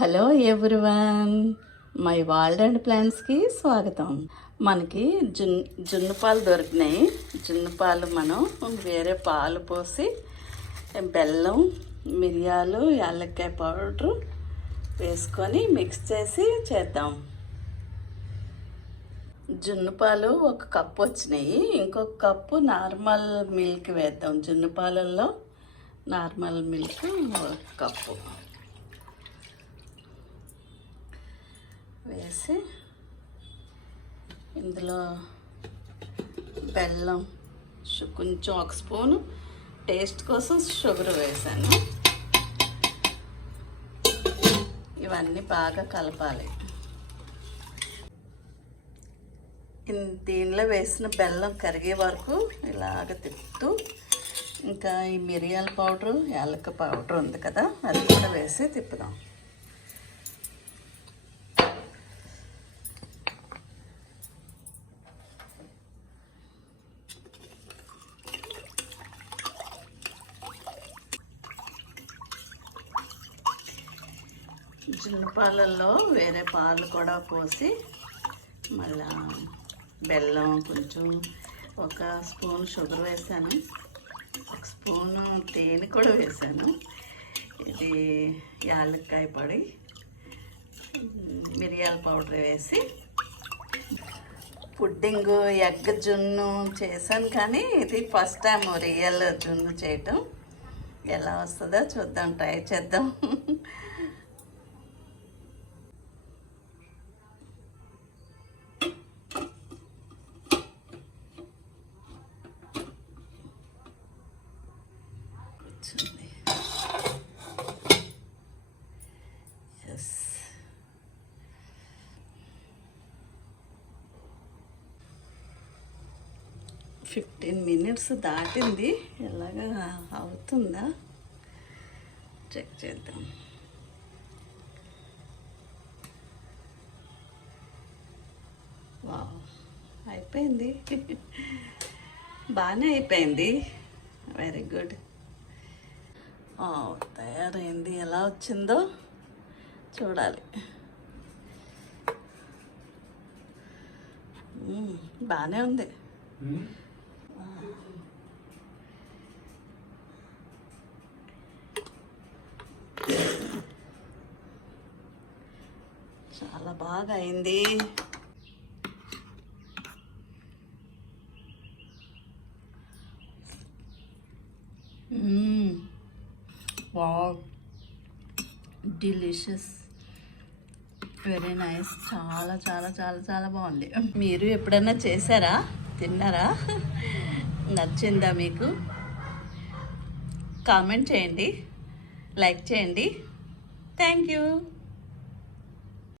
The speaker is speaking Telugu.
Hello everyone. My world and ప్లాన్స్కి స్వాగతం. మనకి జున్ జున్ను పాలు దొరికినాయి. జున్ను పాలు మనం వేరే పాలు పోసి బెల్లం మిరియాలు యాలక్కాయ పౌడర్ వేసుకొని మిక్స్ చేసి చేద్దాం. జున్ను పాలు ఒక కప్పు వచ్చినాయి. ఇంకొక కప్పు నార్మల్ మిల్క్ వేద్దాం. జున్ను పాలల్లో నార్మల్ మిల్క్ ఒక కప్పు. వేసి ఇందులో బెల్లం కొంచెం ఒక స్పూను టేస్ట్ కోసం షుగర్ వేసాను. ఇవన్నీ బాగా కలపాలి. దీనిలో వేసిన బెల్లం కరిగే వరకు ఇలాగ తిప్పుతూ ఇంకా ఈ మిరియాల పౌడరు యాలక్క పౌడర్ ఉంది కదా అది కూడా వేసి తిప్పుదాం. జున్ను పాలల్లో వేరే పాలు కూడా పోసి మళ్ళా బెల్లం కొంచెం ఒక స్పూన్ షుగర్ వేసాను. ఒక స్పూను తేనె కూడా వేసాను. ఇది యాలక్కాయ పొడి మిరియాల పౌడర్ వేసి పుడ్డింగ్ ఎగ్ జున్ను చేశాను కానీ ఇది ఫస్ట్ టైం రియల్ జున్ను చేయటం. ఎలా వస్తుందో చూద్దాం ట్రై చేద్దాం. ఫిఫ్టీన్ మినిట్స్ దాటింది. ఎలాగా అవుతుందా? చెక్ చేద్దాం. వావ్ అయిపోయింది. బాగానే అయిపోయింది. వెరీ గుడ్ తయారైంది. ఎలా వచ్చిందో చూడాలి. Hmm, బాగానే ఉంది. Hmm? చాలా బాగా అయింది. వావ్. డిలిషియస్. Very nice. చాలా చాలా చాలా చాలా బాగుంది. మీరు ఎప్పుడైనా చేశారా? తిన్నారా? నచ్చిందా మీకు? కామెంట్ చేయండి. లైక్ చేయండి. Thank you.